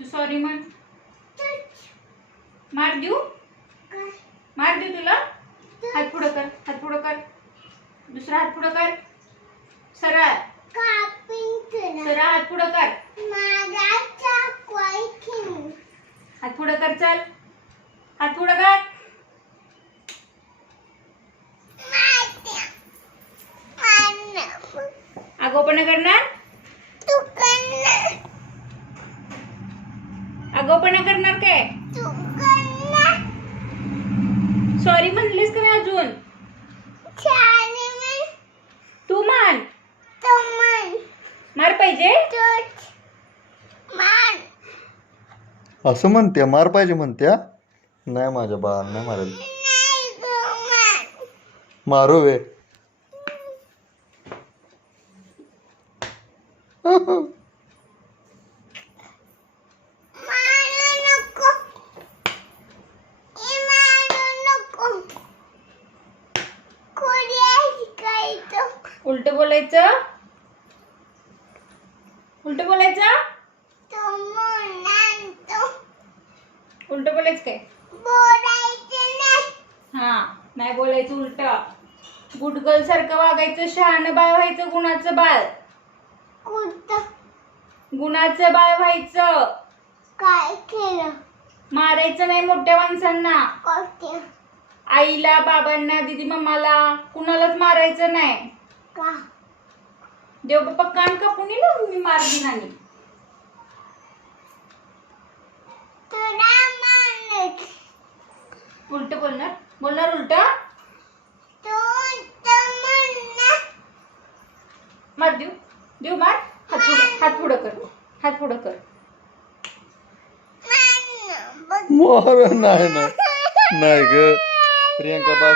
तू sorry म्हण. मार देऊ तुला. हात पुढं कर, हात पुढं कर. दुसरा हात पुढं कर. सरळ सरळ हात पुढं कर. हात पुढं कर. चल हात पुढं कर. आगोपणा करणार. आगोपणा करणार काय. सॉरी म्हणलीस का नाही अजून. तू मान. मार पाहिजे. असं म्हणते मार पाहिजे म्हणत्या. नाही माझ्या बाळाला नाही मारेल. मारू वे. उलट बोलायचं. उलट बोलायचं. उलट बोलायचं काय. हा नाही बोलायचं उलट. गुड गर्ल सारखं वागायचं. शहाणं बाळ व्हायचं. गुणाचं बाळ. गुणाचं बाळ व्हायचं. काय केलं. मारायचं नाही मोठ्या माणसांना. आईला, बाबांना, दीदी मम्माला कुणालाच मारायचं नाही. का देव बाप्पा कान कापून येईल मी मारली नाही. उलट बोलणार. बोलणार उलट. मार देऊ. देऊ मार. हात पुढं कर. हात पुढं कर. मोर नाही ना. नाही ग प्रियंका.